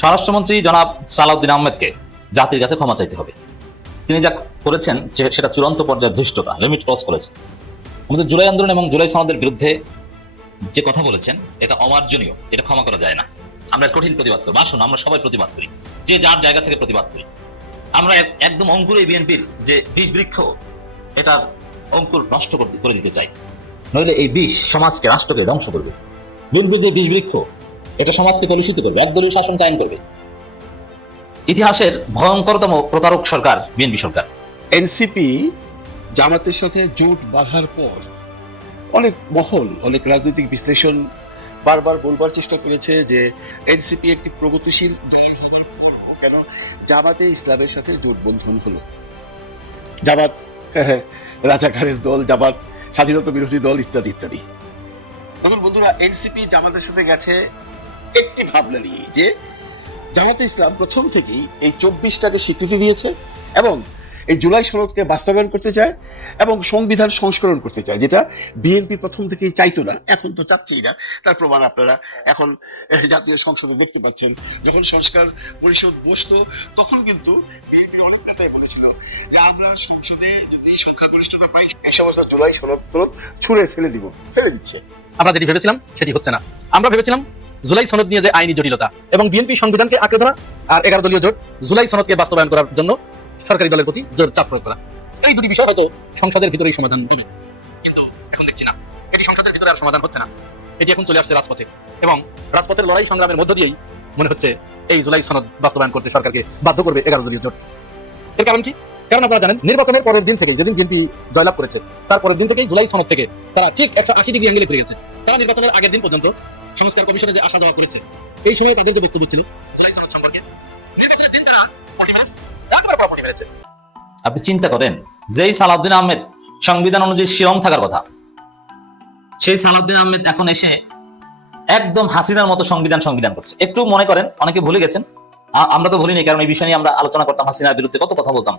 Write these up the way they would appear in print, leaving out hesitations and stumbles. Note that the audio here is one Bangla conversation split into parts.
স্বরাষ্ট্রমন্ত্রী জনাব সালাউদ্দিন আহমেদকে জাতির কাছে ক্ষমা চাইতে হবে। তিনি যা করেছেন সেটা চূড়ান্ত পর্যায়ে ধৃষ্টতা, লিমিট ক্রস করেছে। আমাদের জুলাই আন্দোলন এবং জুলাই সনদের বিরুদ্ধে যে কথা বলেছেন এটা অমার্জনীয়, এটা ক্ষমা করা যায় না। আমরা কঠিন প্রতিবাদ করবো। আসুন আমরা সবাই প্রতিবাদ করি, যে যার জায়গা থেকে প্রতিবাদ করি। আমরা একদম অঙ্কুরে বিএনপির যে বীজ বৃক্ষ, এটার অঙ্কুর নষ্ট করে দিতে চাই, নইলে এই বিষ সমাজকে, রাষ্ট্রকে ধ্বংস করবে। বিএনপির যে বীজ বৃক্ষ, এটা সমাজকে কলুষিত করবে, একদলীয় শাসন কায়েম করবে। ইতিহাসের ভয়ঙ্করতম প্রতারক সরকার বিএনপি সরকার। এনসিপি জামাতের সাথে জোট বাঁধার পর অনেক মহল, অনেক রাজনৈতিক বিশ্লেষণ বারবার বলবার চেষ্টা করেছে যে এনসিপি একটি প্রগতিশীল দল হবার পরও কেন জামাতে ইসলামের সাথে জোট বন্ধন হলো। জামাত রাজাকারের দল, জামাত স্বাধীনতা বিরোধী দল, ইত্যাদি ইত্যাদি। তখন বন্ধুরা, এনসিপি জামাতের সাথে গেছে একটি ভাবনা নিয়ে যে জামাতে ইসলাম প্রথম থেকেই এই 24টাকে স্বীকৃতি দিয়েছে এবং এই জুলাই সনদকে বাস্তবায়ন করতে চায় এবং সংবিধান সংস্করণ করতে চায়, যেটা বিএনপি প্রথম থেকেই চাইতো না, এখন তো চাচ্ছেই না। তার প্রমাণ আপনারা এখন জাতীয় সংসদে দেখতে পাচ্ছেন। যখন সংস্কার পরিষদ বসলো তখন কিন্তু বিএনপি অনেক নেতাই বলেছিল যে আমরা সংসদে যদি সংখ্যাগরিষ্ঠতা পাই এই সমস্ত জুলাই সনদগুলো ছুঁড়ে ফেলে দিচ্ছে। আমরা যেটি ভেবেছিলাম সেটি হচ্ছে না। আমরা ভেবেছিলাম জুলাই সনদ নিয়ে যে আইনি জটিলতা এবং বিএনপি সংবিধানকে আঁকড়ে ধরা, আর 11 দলীয় জোট জুলাই সনদকে বাস্তবায়ন করার জন্য সরকারি দলের প্রতি জোর চাপ প্রয়োগ করা, এই দুটি বিষয় হয়তো সংসদের ভিতরেই সমাধান হবে। কিন্তু এখন দেখছি না, এটি সংসদের ভিতরে আর সমাধান হচ্ছে না। এটি এখন চলে আসছে রাজপথে এবং রাজপথের লড়াই সংগ্রামের মধ্য দিয়েই মনে হচ্ছে এই জুলাই সনদ বাস্তবায়ন করতে সরকারকে বাধ্য করবে 11 দলীয় জোট। এর কারণ কি? কারণ আপনারা জানেন, নির্বাচনের পরের দিন থেকে, যেদিন বিএনপি জয়লাভ করেছে তার পরের দিন থেকেই জুলাই সনদ থেকে তারা ঠিক 180 ডিগ্রি অ্যাঙ্গেলে ফিরে গেছে। তারা নির্বাচনের আগের দিন পর্যন্ত সংস্কার কমিশনে যে আসা যাওয়া করেছে, এই সময় তাদের যে বক্তব্য ছিল জুলাই সনদ সম্পর্কে, নির্বাচনের দিন তারা পরিবেশ মেরেছে। আপনি চিন্তা করেন, যেই সালাউদ্দিন আহমেদ সংবিধান অনুযায়ী শিলং থাকার কথা, সেই সালাউদ্দিন আহমেদ এখন এসে একদম হাসিনার মতো সংবিধান করছে। একটু মনে করেন, অনেকে ভুলে গেছেন, আমরা তো ভুলিনি, কারণ এই বিষয় নিয়ে আমরা আলোচনা করতাম, হাসিনার বিরুদ্ধে কত কথা বলতাম।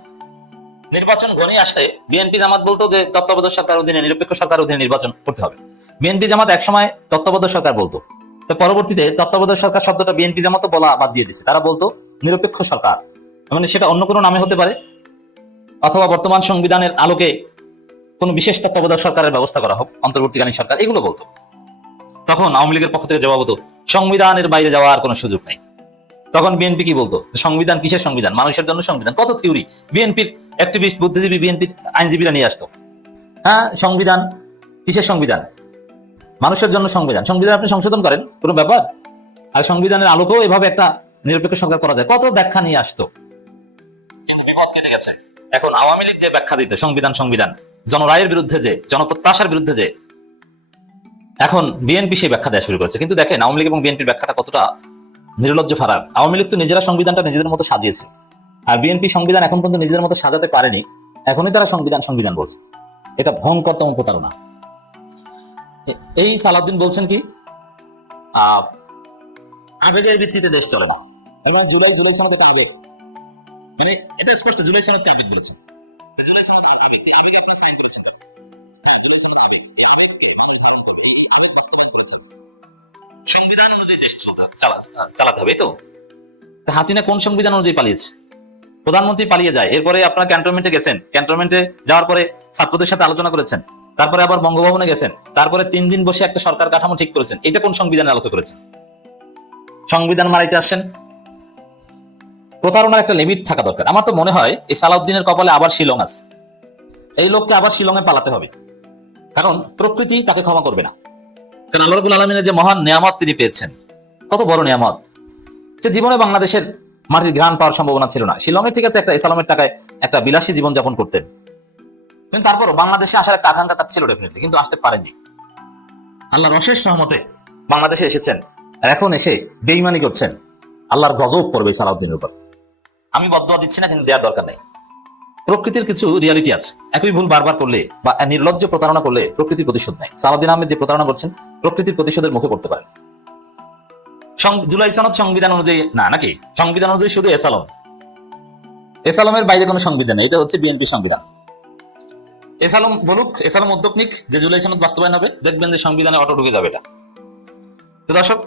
নির্বাচন ঘনিয়ে আসলে বিএনপি জামাত বলতো যে তত্ত্বাবধায়ক সরকার অধীনে, নিরপেক্ষ সরকার অধীনে নির্বাচন করতে হবে। বিএনপি জামাত একসময় তত্ত্বাবধায়ক সরকার বলতো, তো পরবর্তীতে তত্ত্বাবধায়ক সরকার শব্দটা বিএনপি জামাতও বলা বাদ দিয়ে দিছে। তারা বলতো নিরপেক্ষ সরকার, মানে সেটা অন্য কোনো নামে হতে পারে, অথবা বর্তমান সংবিধানের আলোকে কোনো বিশেষ তত্ত্বাবধায়ক সরকারের ব্যবস্থা করা হোক, অন্তর্বর্তীকালীন সরকার, এগুলো বলতো। তখন আওয়ামী লীগের পক্ষ থেকে জবাব হতো সংবিধানের বাইরে যাওয়ার কোনো সুযোগ নেই। তখন বিএনপি কি বলতো? সংবিধান কিসের সংবিধান? মানুষের জন্য সংবিধান। কত থিওরি বিএনপির অ্যাক্টিভিস্ট, বুদ্ধিজীবী, বিএনপির আইনজীবীরা নিয়ে আসতো। হ্যাঁ, সংবিধান কিসের সংবিধান? মানুষের জন্য সংবিধান। সংবিধান আপনি সংশোধন করেন, কোনো ব্যাপার? আর সংবিধানের আলোকেও এভাবে একটা নিরপেক্ষ সরকার করা যায়, কত ব্যাখ্যা নিয়ে আসতো। কিন্তু বিপদ কেটে গেছে। এখন আওয়ামী লীগ যে ব্যাখ্যা দিত সংবিধান জনরায়ের বিরুদ্ধে, যে জনপ্রত্যাশার বিরুদ্ধে, যে এখন বিএনপি সেই ব্যাখ্যা দেওয়া শুরু করেছে। কিন্তু দেখেন আওয়ামী লীগ এবং বিএনপির ব্যাখ্যাটা কতটা নির্লজ্জ ফারাক। আওয়ামী লীগ তো নিজেরা সংবিধানটা নিজেদের মতো সাজিয়েছে, আর বিএনপি সংবিধান এখন পর্যন্ত নিজেদের মতো সাজাতে পারেনি, এখনই তারা সংবিধান বলছে। এটা ভয়ঙ্করতম প্রতারণা। এই সালাউদ্দিন বলছেন কি, আবেগের ভিত্তিতে দেশ চলে না, এবং জুলাই সনদ এটা আবেগ, মানে এটা স্পষ্ট, জুলাই সনদকে আবেগ বলেছে। সংবিধান অনুযায়ী দেশ চালাতে হবে। তো হাসিনা কোন সংবিধান অনুযায়ী পালিয়েছে? প্রধানমন্ত্রী পালিয়ে যায়, এরপরে আপনার ক্যান্টনমেন্টে গেছেন, ক্যান্টনমেন্টে যাওয়ার পরে ছাত্রদের সাথে আলোচনা করেছেন, তারপরে আবার বঙ্গভবনে গেছেন, তারপরে 3 দিন বসে একটা সরকার কাঠামো ঠিক করেছেন। এটা কোন সংবিধানের আলোকে করেছেন? সংবিধান মারাইতে আসছেন। প্রতারণার একটা লিমিট থাকা দরকার। আমার তো মনে হয় এই সালাউদ্দিনের কপালে আবার শিলং আছে, এই লোককে আবার শিলংয়ে পালাতে হবে, কারণ প্রকৃতি তাকে ক্ষমা করবে না। কারণ আল্লাহ রাব্বুল আলামিনের যে মহান নিয়ামত তিনি পেয়েছেন, কত বড় নিয়ামত, যে জীবনে বাংলাদেশের মাটির ঘ্রাণ পাওয়ার সম্ভাবনা ছিল না। শিলংয়ে ঠিক আছে, একটা এসালামের টাকায় একটা বিলাসী জীবন যাপন করতেন, কিন্তু তারপরও বাংলাদেশে আসার একটা আকাঙ্ক্ষা তার ছিল ডেফিনেটলি, কিন্তু আসতে পারেননি। আল্লাহর অশেষ রহমতে বাংলাদেশে এসেছেন, আর এখন এসে বেঈমানি করছেন। আল্লাহর গজব পড়বে সালাউদ্দিনের উপর। আমি বদদোয়া দিচ্ছি না, কিন্তু দেওয়ার দরকার নেই। প্রকৃতির কিছু রিয়ালিটি আছে, একই ভুল বারবার করলে বা নির্লজ্জ প্রতারণা করলে প্রকৃতির প্রতিশোধ নেয়। সালাউদ্দিন আহমেদ যে প্রতারণা করছেন, প্রকৃতির প্রতিশোধের মুখে পড়তে পারেন। জুলাই সনদ সংবিধান অনুযায়ী না, নাকি সংবিধান অনুযায়ী শুধু এসালমের বাইরে কোনো সংবিধান নেই। এটা হচ্ছে বিএনপি সংবিধান। এসালম বলুক, এসালম উদ্যোগ নিক যে জুলাই সনদ বাস্তবায়ন হবে, দেখবেন যে সংবিধানে অটো ঢুকে যাবে এটা। তো দর্শক,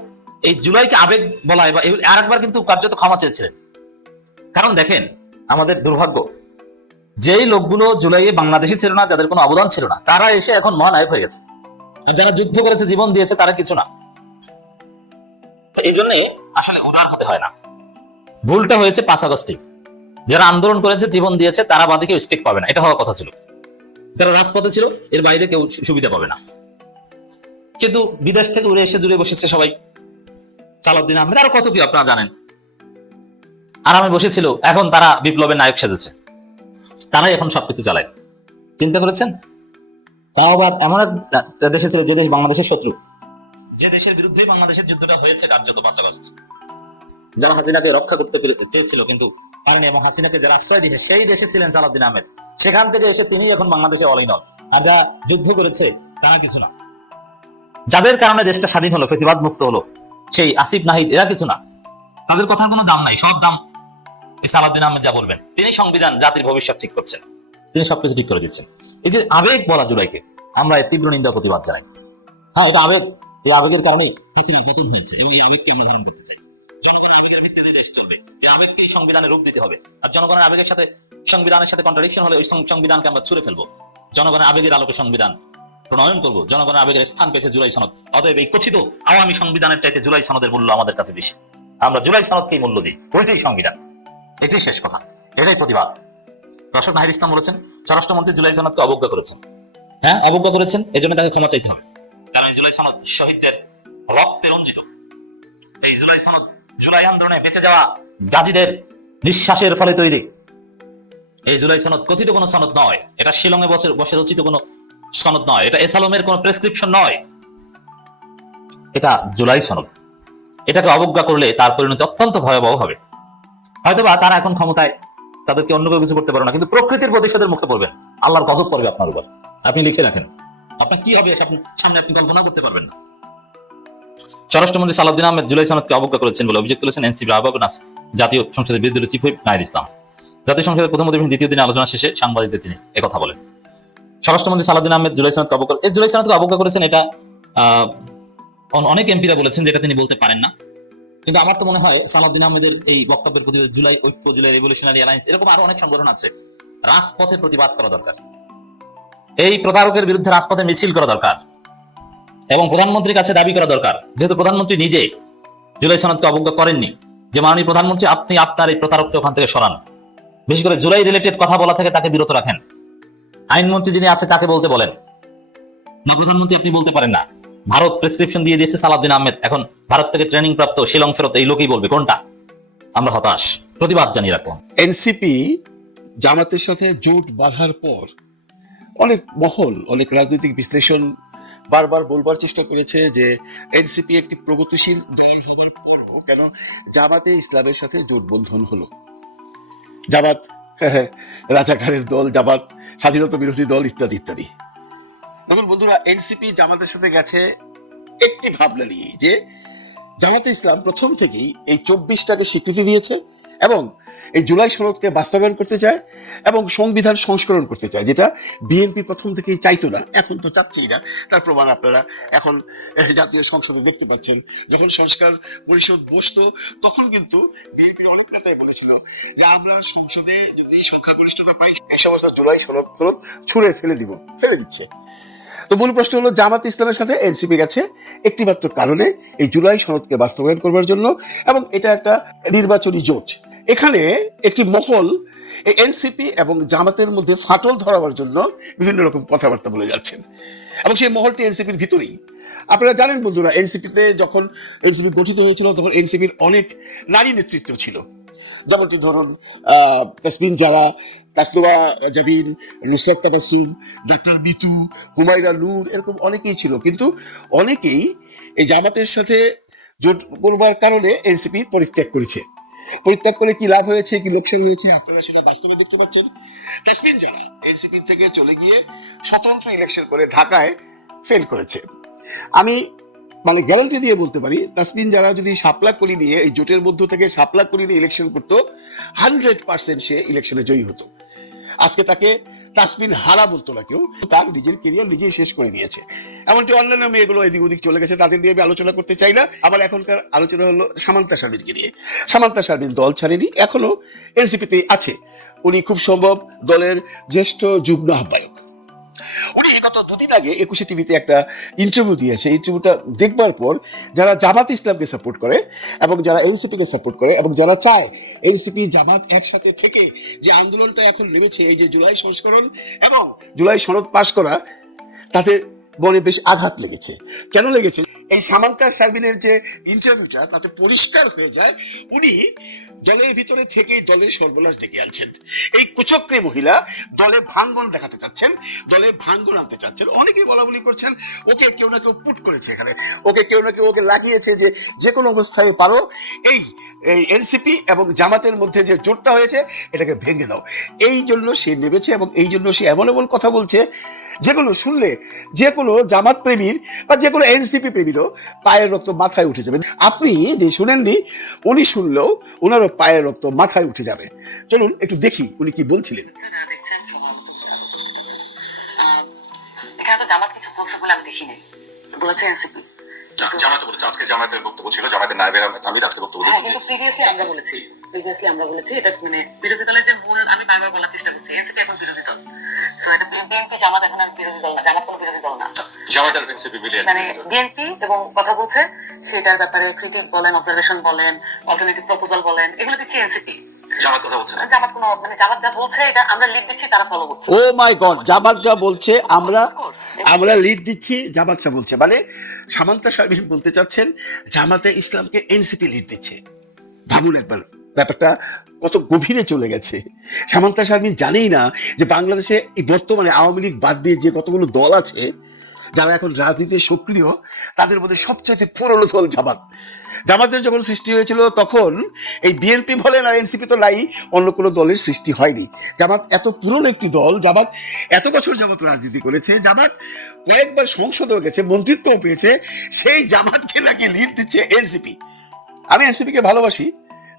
এই জুলাইকে আবেগ বলা বা আর একবার কিন্তু কার্যত ক্ষমা চেয়েছিলেন। কারণ দেখেন আমাদের দুর্ভাগ্য, যেই লোকগুলো জুলাইয়ে বাংলাদেশি ছিল না, যাদের কোনো অবদান ছিল না, তারা এসে এখন মহানায়ক হয়ে গেছে। আর যারা যুদ্ধ করেছে, জীবন দিয়েছে, তারা কিছু না। এই জন্য আসলে উদার হতে হয় না। ভুলটা হয়েছে 5 আগস্টে। যারা আন্দোলন করেছে, জীবন দিয়েছে, তারা বাদে কেউ স্টেক পাবে না, এটা হওয়ার কথা ছিল। যারা রাজপথে ছিল, এর বাইরে কেউ সুবিধা পাবে না। কিন্তু বিদেশ থেকে উড়ে এসে জুড়ে বসেছে সবাই, সালাউদ্দিন আহমেদ আরো কত কি আপনারা জানেন। আরামে বসেছিল, এখন তারা বিপ্লবের নায়ক সেজেছে, তারাই এখন সবকিছু চালায়। চিন্তা করেছেন? তাও আবার এমন একটা দেশে ছিল যে দেশ বাংলাদেশের শত্রু, যে দেশের বিরুদ্ধে বাংলাদেশের যুদ্ধটা হয়েছে কার্যত 5 আগস্ট। যারা হাসিনাকে রক্ষা করতে চেয়েছিল, কিন্তু কারণে এবং হাসিনাকে যারা আশ্রয় দিয়েছে, সেই দেশে ছিলেন সালাউদ্দিন আহমেদ। সেখান থেকে এসে তিনি এখন বাংলাদেশে অল ইন অল। আর যা যুদ্ধ করেছে তারা কিছু না। যাদের কারণে দেশটা স্বাধীন হলো, ফেসিবাদ মুক্ত হলো, সেই আসিফ নাহিদ, এরা কিছু না। তাদের কথার কোনো দাম নাই, সব দাম সালাউদ্দিন আহমেদ যা বলবেন। তিনি সংবিধান, জাতির ভবিষ্যৎ ঠিক করছেন, তিনি সবকিছু ঠিক করে দিচ্ছেন। এই যে আবেগ বলা জুলাইকে, আমরা এর তীব্র নিন্দা প্রতিবাদ জানাই। হ্যাঁ, এটা আবেগ। এই আবেগের কারণেই হাসিনা পতন হয়েছে এবং এই আবেগকে আমরা ধারণ করতে চাই। জনগণের আবেগের ভিত্তিতে দেশ চলবে, এই আবেগকেই সংবিধানে রূপ দিতে হবে। আর জনগণের আবেগের সাথে সংবিধানের সাথে কন্ট্রাডিকশন হলে ওই সংবিধানকে আমরা ছুঁড়ে ফেলবো। জনগণের আবেগের আলোকে সংবিধান প্রণয়ন করবো। জনগণের আবেগের স্থান পেয়েছে জুলাই সনদ। অতএব এই কথিত আওয়ামী সংবিধানের চাইতে জুলাই সনদের মূল্য আমাদের কাছে বেশি। আমরা জুলাই সনদকেই মূল্য দিই, ওইটাই সংবিধান, এটাই শেষ কথা, এটাই প্রতিবাদ। দর্শক নাহিদ ইসলাম বলেছেন, স্বরাষ্ট্রমন্ত্রী জুলাই সনদকে অবজ্ঞা করেছেন। হ্যাঁ, অবজ্ঞা করেছেন, এজন্য তাকে ক্ষমা চাইতে হবে। কারণ এই জুলাই সনদ শহীদদের রক্তে রঞ্জিত। এই জুলাই সনদ জুলাই আন্দোলনে বেঁচে যাওয়া গাজীদের নিঃশ্বাসের ফলে তৈরি। এই জুলাই সনদ কথিত কোনো সনদ নয়, এটা শিলংয়ে বসে রচিত কোনো সনদ নয়, এটা এসালমের কোনো প্রেসক্রিপশন নয়, এটা জুলাই সনদ। এটাকে অবজ্ঞা করলে তার পরিণতি অত্যন্ত ভয়াবহ হবে। হয়তোবা তারা এখন ক্ষমতায়, তাদেরকে অন্য কেউ কিছু করতে পারবে না, কিন্তু প্রকৃতির প্রতিশোধের মুখে পড়বেন, আল্লাহর গজব পড়বে আপনার উপর। আপনি লিখে রাখেন, আপনার কি হবে সামনে আপনি কল্পনা করতে পারবেন না। স্বরাষ্ট্রমন্ত্রী সালাউদ্দিন আহমেদ জুলাই সনদকে অবজ্ঞা করেছেন বলে অভিযোগ তুলেছেন এনসিপি আহ্বায়ক জাতীয় সংসদের বিরোধী দলের চিফ হুইপ নাহিদ ইসলাম। জাতীয় সংসদের প্রথম অধিবেশন দ্বিতীয় দিনে আলোচনা শেষে সাংবাদিকদের তিনি একথা বলেন। স্বরাষ্ট্রমন্ত্রী সালাউদ্দিন আহমেদ জুলাই সনদকে অবজ্ঞা, এই জুলাই সনদকে অবজ্ঞা করেছেন, এটা অনেক এমপিরা বলেছেন, যেটা তিনি বলতে পারেন না। কিন্তু আমার তো মনে হয় সালাউদ্দিন আহমেদের এই বক্তব্যের প্রতি জুলাই ঐক্য, জুলাই রেভলিউশনারি অ্যালায়েন্স, এরকম আরো অনেক সংগঠন আছে, রাজপথে প্রতিবাদ করা দরকার। এই প্রতারকের বিরুদ্ধে রাজপথে মিছিল করা দরকার এবং প্রধানমন্ত্রীর কাছে দাবি করা দরকার, যেহেতু প্রধানমন্ত্রী নিজে জুলাই সনদকে অবজ্ঞা করেননি, যে মাননীয় প্রধানমন্ত্রী আপনি আপনার এই প্রতারককে ওখান থেকে সরান। বিশেষ করে জুলাই রিলেটেড কথা বলা থেকে তাকে বিরত রাখেন। আইনমন্ত্রী যিনি আছে তাকে বলতে বলেন, না প্রধানমন্ত্রী আপনি বলতে পারেন না। ভারত প্রেসক্রিপশন দিয়ে দিয়েছে সালাউদ্দিন আহমেদ, এখন ভারত থেকে ট্রেনিং প্রাপ্ত শিলং ফেরত এই লোকই বলবে কোনটা। আমরা হতাশ, প্রতিবাদ জানিয়ে রাখলাম। এনসিপি জামাতের সাথে জোট বাঁধার পর অনেক মহল, অনেক রাজনৈতিক বিশ্লেষণ বারবার বলবার চেষ্টা করেছে যে এনসিপি একটি প্রগতিশীল দল হবার পরও কেন জামাতে ইসলামের সাথে জোট বন্ধন হলো। জামাত রাজাকারের দল, জামাত স্বাধীনতা বিরোধী দল, ইত্যাদি ইত্যাদি। তখন বন্ধুরা, এনসিপি জামাতের সাথে গেছে একটি ভাবনা নিয়ে যে জামাতে ইসলাম প্রথম থেকেই এই 24টাকে স্বীকৃতি দিয়েছে এবং এই জুলাই সনদকে বাস্তবায়ন করতে চায় এবং সংবিধান সংস্করণ করতে চায়, যেটা বিএনপি প্রথম থেকেই চাইতো না, এখন তো চাচ্ছেই না। তার প্রমাণ আপনারা এখন জাতীয় সংসদে দেখতে পাচ্ছেন। যখন সংস্কার পরিষদ বসতো তখন কিন্তু বিএনপির অনেক নেতাই বলেছিল যে আমরা সংসদে যদি সংখ্যাগরিষ্ঠতা পাই, এই সমস্ত জুলাই সনদগুলো ছুঁড়ে ফেলে দিচ্ছে। তো মূল প্রশ্ন হলো, জামাত ইসলামের সাথে এনসিপি গেছে একটি মাত্র কারণে, এই জুলাই সনদকে বাস্তবায়ন করবার জন্য, এবং এটা একটা নির্বাচনী জোট। এখানে একটি মহল এই এনসিপি এবং জামাতের মধ্যে ফাটল ধরাবার জন্য বিভিন্ন রকম কথাবার্তা বলে যাচ্ছেন এবং সেই মহলটি এনসিপির ভিতরেই। আপনারা জানেন বন্ধুরা, এনসিপিতে যখন এনসিপি গঠিত হয়েছিল তখন এনসিপির অনেক নারী নেতৃত্ব ছিল, যেমনটি ধরুন তাসমিন জারা, তাসনুবা জাবিন, নুসরাত তাবাসসুম, ডাক্তার মিতু, হুমায়রা নূর, এরকম অনেকেই ছিল। কিন্তু অনেকেই এই জামাতের সাথে জোট করবার কারণে এনসিপি পরিত্যাগ করেছে। পরিত্যাগ করে কি লাভ হয়েছে, কি লোকসান হয়েছে আপনারা সেটা বাস্তবে দেখতে পাচ্ছেন। তাসমিন জারা এনসিপি থেকে চলে গিয়ে স্বতন্ত্র ইলেকশন করে ঢাকায় ফেল করেছে। আমি গ্যারান্টি দিয়ে বলতে পারি, তাসমিন জারা যদি শাপলা কলি নিয়ে এই জোটের মধ্য থেকে শাপলা কলি নিয়ে ইলেকশন করতো, 100% সে ইলেকশনে জয়ী হতো। আজকে তাকে তাসমিন হারা বলতো না কেউ, তার নিজের কেরিয়ার নিজেই শেষ করে দিয়েছে। এমনকি অন্যান্য মেয়েগুলো এদিক ওদিক চলে গেছে, তাদের নিয়ে আমি আলোচনা করতে চাই না। আবার এখনকার আলোচনা হলো সামান্তা শারমিনকে নিয়ে। সামান্তা শারমিন দল ছাড়েনি, এখনো এনসিপিতে আছে। উনি খুব সম্ভব দলের জ্যেষ্ঠ যুগ্ম আহ্বায়ক। উনি গত দুদিন আগে 21 টিভিতে একটা ইন্টারভিউ দিয়েছে। ইন্টারভিউটা দেখবার পর যারা জামাত ইসলামকে সাপোর্ট করে এবং যারা এনসিপি কে সাপোর্ট করে এবং যারা চায় এনসিপি জামাত একসাথে থেকে যে আন্দোলনটা এখন নেমেছে, এই যে জুলাই সংস্করণ এবং জুলাই সনদ পাশ করা, তাদের মনে বেশ আঘাত লেগেছে। কেন লেগেছে? এই সামান্তা শারমিনের যে ইন্টারভিউটা, তাতে পরিষ্কার হয়ে যায় উনি দলের ভিতরে থেকেই দলের সর্বনাশ ডেকে আনছেন। এই কুচক্রী মহিলা দলে ভাঙ্গন দেখাতে চাচ্ছেন, দলে ভাঙ্গন আনতে চাচ্ছেন। অনেকেই বলা বলি করছেন ওকে কেউ না কেউ পুট করেছে, এখানে ওকে কেউ না কেউ ওকে লাগিয়েছে যে যে কোনো অবস্থায় পারো এই এনসিপি এবং জামাতের মধ্যে যে জোটটা হয়েছে এটাকে ভেঙে দাও। এই জন্য সে নেমেছে এবং এই জন্য সে এমন এমন কথা বলছে যেগুলো শুনলে যে কোনো জামাত প্রেমীর বা যে কোনো এনসিপি প্রেমীরও পায়ের রক্ত মাথায় উঠে যাবে। আপনি যে শুনেননি, উনি শুনলেও ওনারও পায়ের রক্ত মাথায় উঠে যাবে। চলুন একটু দেখি উনি কি বলছিলেন। এখানে তো জামাত কিছু বলছে বলে আমি দেখিনি, বলেছে এনসিপি। জামাতে বলেছে, আজকে জামাতের বক্তব্য ছিল, জামাতের নায়েবে আমির আজকে বক্তব্য হ্যাঁ, দিয়েছে। কিন্তু প্রিভিয়াসলি আমরা বলেছি এটা মানে বিরোধী দলের যে মূল, আমি বারবার বলার চেষ্টা করছি এনসিপি এখন বিরোধী দল। সো এটা বিএনপি জামাত এখন আর বিরোধী দল না, জামাত কোনো বিরোধী দল না। জামাতের এনসিপি মিলিয়ে মানে বিএনপি এবং কথা বলছে সেটার ব্যাপারে ক্রিটিক বলেন, অবজারভেশন বলেন, অল্টারনেটিভ প্রপোজাল বলেন, এগুলো দিচ্ছে এনসিপি। জামাত কথা বলছে না। জামাত কোনো মানে জামাত যা বলছে এটা আমরা লিড দিচ্ছি, তারা ফলো করছে। ও মাই গড, জামাত যা বলছে আমরা লিড দিচ্ছি, জামাত যা বলছে, মানে সামান্তা শারমিন বলতে চাচ্ছেন জামাতে ইসলামকে এনসিপি লিড দিচ্ছে। ভাবুন একবার ব্যাপারটা কত গভীরে চলে গেছে। সামান্তা শারমিন জানেই না যে বাংলাদেশে এই বর্তমানে আওয়ামী লীগ বাদ দিয়ে যে কতগুলো দল আছে যারা এখন রাজনীতিতে সক্রিয়, তাদের মধ্যে সবচেয়ে পুরনো দল জামাত। জামাতের যখন সৃষ্টি হয়েছিল তখন এই বিএনপি বলেন আর এনসিপি তো নাই, অন্য কোনো দলের সৃষ্টি হয়নি। জামাত এত পুরনো একটি দল, জামাত এত বছর যাবত রাজনীতি করেছে, জামাত কয়েকবার সংসদেও গেছে, মন্ত্রিত্বও পেয়েছে, সেই জামাতকে নাকি লিড দিচ্ছে এনসিপি। আমি এনসিপিকে ভালোবাসি,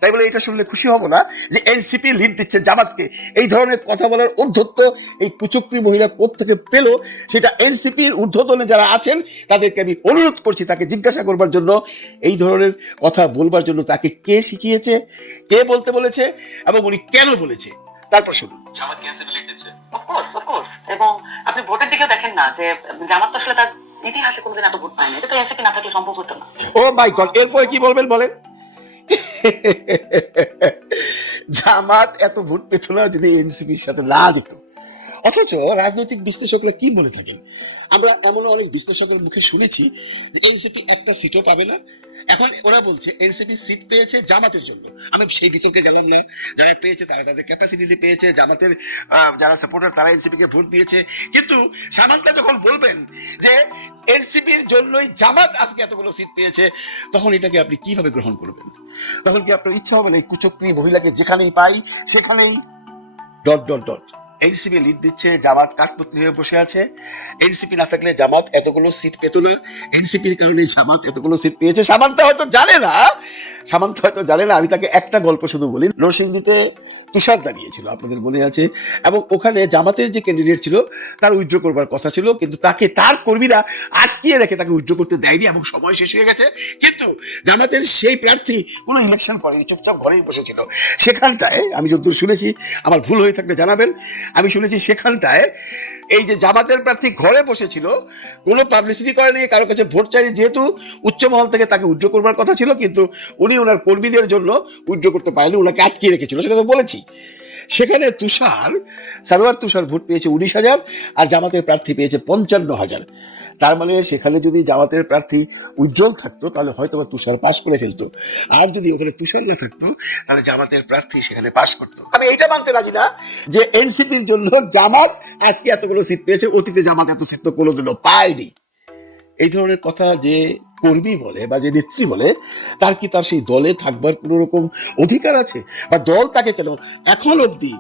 তাই বলে এটা শুনলে খুশি হব না যে এনসিপি লিড দিচ্ছে জামাতকে। এই ধরনের কথা বলার উদ্ধত্ত এই কুচক্রী মহিলা কোত্থেকে পেল, সেটা এনসিপির ঊর্ধ্বতনে যারা আছেন তাদেরকে আমি অনুরোধ করছি তাকে জিজ্ঞাসা করবার জন্য, এই ধরনের কথা বলবার জন্য তাকে কে শিখিয়েছে, কে বলতে বলেছে এবং উনি কেন বলেছে। তারপর শুনুন। জামাতকে এনসিপি লিড দিচ্ছে। অফকোর্স। এবং আপনি ভোটের দিকে দেখেন না যে জামাত তো আসলে তার ইতিহাসে কোনোদিন এত ভোট পায়নি, এটা তো এনসিপি না থাকলে সম্ভব হতো না। ও মাই গড, এরপরে কি বলবেন বলেন? জামাত এত ভোট পেত না যদি এনসিপির সাথে না যেত। অথচ রাজনৈতিক বিশ্লেষকরা কি বলে থাকেন, আমরা এমন অনেক বিশ্লেষকের মুখে শুনেছি যে এনসিপি একটা সিটও পাবে না। এখন ওরা বলছে এনসিপি সিট পেয়েছে জামাতের জন্য। আমি সেই বিতর্কে গেলাম না, যারা পেয়েছে তারা তাদের ক্যাপাসিটি পেয়েছে, জামাতের যারা সাপোর্টার তারা এনসিপি কে ভোট দিয়েছে। কিন্তু সামান্তা যখন বলবেন যে এনসিপির জন্যই জামাত আজকে এতগুলো সিট পেয়েছে, তখন এটাকে আপনি কিভাবে গ্রহণ করবেন? তখন কি আপনার ইচ্ছা হবে না এই কুচক্রী মহিলাকে যেখানেই পাই সেখানেই dot dot dot. NCP lead দিচ্ছে, জামাত কাঠপুতলি হয়ে বসে আছে। এনসিপি না থাকলে জামাত এতগুলো সিট পেত না, এনসিপির কারণে জামাত এতগুলো সিট পেয়েছে। সামান্তা হয়তো জানে না, আমি তাকে একটা গল্প শুধু বলি। নরসিংদীতে তুষার দাঁড়িয়েছিল, আপনাদের মনে আছে, এবং ওখানে জামাতের যে ক্যান্ডিডেট ছিল তার উইথড্র করবার কথা ছিল, কিন্তু তাকে তার কর্মীরা আটকিয়ে রেখে তাকে উইথড্র করতে দেয়নি এবং সময় শেষ হয়ে গেছে। কিন্তু জামাতের সেই প্রার্থী কোনো ইলেকশন করেনি, চুপচাপ ঘরেই বসেছিল। সেখানটায় আমি যতদূর শুনেছি, আমার ভুল হয়ে থাকলে জানাবেন, আমি শুনেছি সেখানটায় এই যে জামাতের প্রার্থী ঘরে বসেছিল, কোনো পাবলিসিটি করেনি, কারো কাছে ভোট চাইনি, যেহেতু উচ্চমহল থেকে তাকে উইথড্র করবার কথা ছিল, কিন্তু উনি ওনার কর্মীদের জন্য উইথড্র করতে পারেনি, ওনাকে আটকিয়ে রেখেছিল, সেটা তো বলেছি। সেখানে সারোয়ার তুষার ভোট পেয়েছে 19,000 আর জামাতের প্রার্থী পেয়েছে 55,000। তার মানে সেখানে যদি জামাতের প্রার্থী উজ্জ্বল থাকতো তাহলে হয়তো বা তুষার পাশ করে ফেলতো, আর যদি ওখানে তুষার না থাকতো তাহলে জামাতের প্রার্থী সেখানে পাশ করতো। আমি এইটা মানতে রাজি না যে এনসিপির জন্য জামাত আজকে এতগুলো সিট পেয়েছে, অতীতে জামাত এত সিট তো কোনোদিনও পায়নি। এই ধরনের কথা যে কর্মী বলে বা যে নেত্রী বলে, তার কি তার সেই দলে থাকবার কোনো রকম অধিকার আছে? বা দল তাকে কেন এখন অব্দি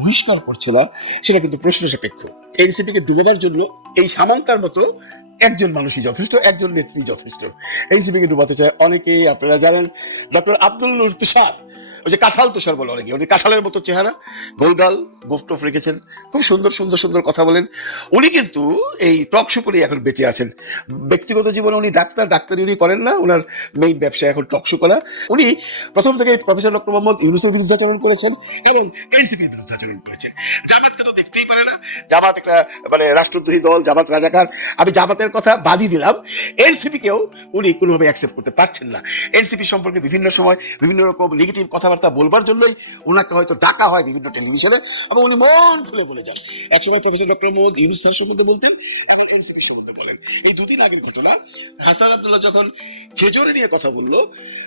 বহিষ্কার করছে না, সেটা কিন্তু প্রশ্ন সাপেক্ষ। এনসিপিকে ডুবাবার জন্য এই সামান্তার মতো একজন মানুষই যথেষ্ট, একজন নেত্রী যথেষ্ট। এনসিপিকে ডুবাতে চায় অনেকেই, আপনারা জানেন। ডক্টর আব্দুল নূর তুষার ওই যে কাঁঠাল তুষার বলে অনেকে, উনি কাঁঠালের মতো চেহারা, গোলগাল, গোফটোফ রেখেছেন, খুব সুন্দর সুন্দর সুন্দর কথা বলেন। উনি কিন্তু এই টক শো করেই এখন বেঁচে আছেন। ব্যক্তিগত জীবনে উনি ডাক্তারি উনি করেন না, ওনার মেইন ব্যবসা এখন টক শো করা। উনি প্রথম থেকে প্রফেসর ডক্টর মোহাম্মদ ইউনূসের বিরুদ্ধাচরণ করেছেন এবং এনসিপির বিরুদ্ধাচরণ করেছেন। জামাতকে তো দেখতেই পারে না, জামাত একটা মানে রাষ্ট্রদ্রোহী দল, জামাত রাজাকার। আমি জামাতের কথা বাদই দিলাম, এনসিপিকেও উনি কোনোভাবে অ্যাকসেপ্ট করতে পারছেন না। এনসিপি সম্পর্কে বিভিন্ন সময় বিভিন্ন রকম নেগেটিভ কথাবার্তা বলবার জন্যই ওনাকে হয়তো ডাকা হয় বিভিন্ন টেলিভিশনে, এবং উনি মন খুলে বলে যান। একসময় professor doctor Mohammad Yunus sir সম্বন্ধে বলতেন, এখন এনসিপি সম্বন্ধে বলেন। এই দুদিন আগের ঘটনা, হাসান আব্দুল্লাহ যখন খেজুরি নিয়ে কথা বললো,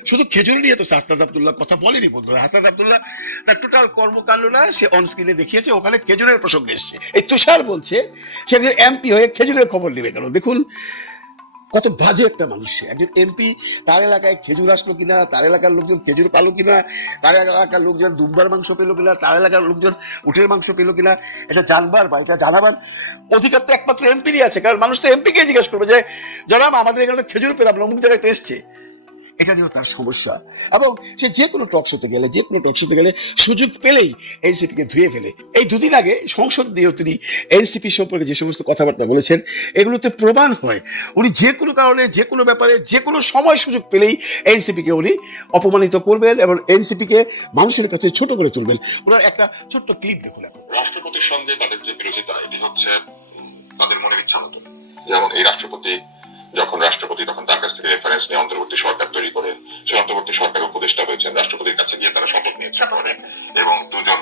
শুধু খেজুরি নিয়ে তো হাসান আব্দুল্লাহ কথা বলেনি বন্ধুরা। হাসান আব্দুল্লাহ তার টোটাল কর্মকাণ্ডটা সে অন স্ক্রিনে দেখিয়েছে, ওখানে খেজুরের প্রসঙ্গ এসছে। এই তুষার বলছে সে একজন এমপি হয়ে খেজুরের খবর নেবে কেন? দেখুন কত বাজে একটা মানুষ। একজন এমপি, তার এলাকায় খেজুর আসলো কিনা, তার এলাকার লোকজন খেজুর পালো কিনা, তার এলাকার লোকজন দুম্বার মাংস পেলো কিনা, তার এলাকার লোকজন উটের মাংস পেলো কিনা, এটা জানবার বা এটা জানাবার অধিকার তো একমাত্র এমপিরই আছে। কারণ মানুষ তো এমপিকে জিজ্ঞেস করবে যে জনাব আমাদের এখানে তো খেজুর পেলাম না, অমুক জায়গায় তো এসছে। এটা নিয়েও তার সমস্যা। এবং সে যে কোনো টক শোতে গেলে সুযোগ পেলেই এনসিপিকে ধুয়ে ফেলে। এই দুদিন আগে সংসদ দিয়েও তিনি এনসিপি সম্পর্কে যে সমস্ত কথাবার্তা বলেছেন, এগুলোতে প্রমাণ হয় উনি যে কোনো কারণে, যে কোনো ব্যাপারে, যে কোনো সময় সুযোগ পেলেই এনসিপিকে উনি অপমানিত করবেন এবং এনসিপিকে মানুষের কাছে ছোট করে তুলবেন। ওনার একটা ছোট্ট ক্লিপ দেখুন এখন। রাষ্ট্রপতির সঙ্গে তাদের যে বিরোধিতা, এটি হচ্ছে তাদের মনের ইচ্ছা মতো। যেমন এই রাষ্ট্রপতি তখন তার কাছ থেকে রেফারেন্স নিয়ে অন্তর্বর্তী সরকার তৈরি করে, সেই অন্তর্বর্তী সরকার উপদেষ্টা হয়েছেন, রাষ্ট্রপতির কাছে গিয়ে তারা শপথ নিয়েছেন এবং দুজন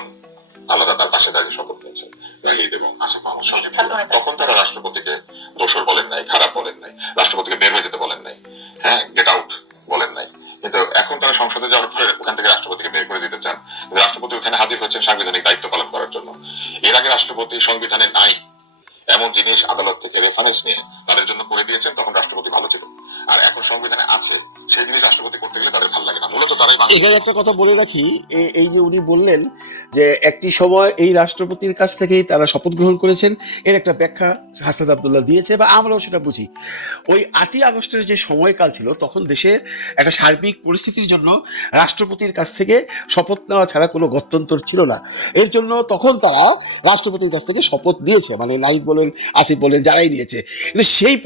আলাদা তার পাশে দাঁড়িয়ে শপথ নিয়েছেন, জাহিদ এবং আসিফ মাহমুদ সজীব। তখন তারা রাষ্ট্রপতিকে দোষর বলেন নাই, খারাপ বলেন নাই, রাষ্ট্রপতিকে বের হয়ে যেতে বলেন নাই, হ্যাঁ গেট আউট বলেন নাই। কিন্তু এখন তারা সংসদে যাওয়ার পরে ওখান থেকে রাষ্ট্রপতিকে বের করে দিতে চান। রাষ্ট্রপতি ওখানে হাজির হয়েছেন সাংবিধানিক দায়িত্ব পালন করার জন্য। এর আগে রাষ্ট্রপতি সংবিধানে নাই এমন জিনিস আদালত থেকে রেফারেন্স নিয়ে তাদের জন্য করে দিয়েছেন, তখন রাষ্ট্রপতি ভালো ছিল। আর এখন সংবিধানে আছে, সেই জিনিস রাষ্ট্রপতি করতে গেলে তাদের ভালো লাগে না। মূলত তারাই এখানে একটা কথা বলে রাখি, এই যে উনি বললেন যে একটি সময় এই রাষ্ট্রপতির কাছ থেকেই তারা শপথ গ্রহণ করেছেন, এর একটা ব্যাখ্যা হাসান আব্দুল্লাহ দিয়েছে বা আমরাও সেটা বুঝি। ওই 8ই আগস্টের যে সময়কাল ছিল, তখন দেশের একটা সার্বিক পরিস্থিতির জন্য রাষ্ট্রপতির কাছ থেকে শপথ নেওয়া ছাড়া কোনো গত্যন্তর ছিল না। এর জন্য তখন তারা রাষ্ট্রপতির কাছ থেকে শপথ নিয়েছে, মানে নাহিদ বলেন, আসিফ বলেন, যারাই নিয়েছে। কিন্তু সেই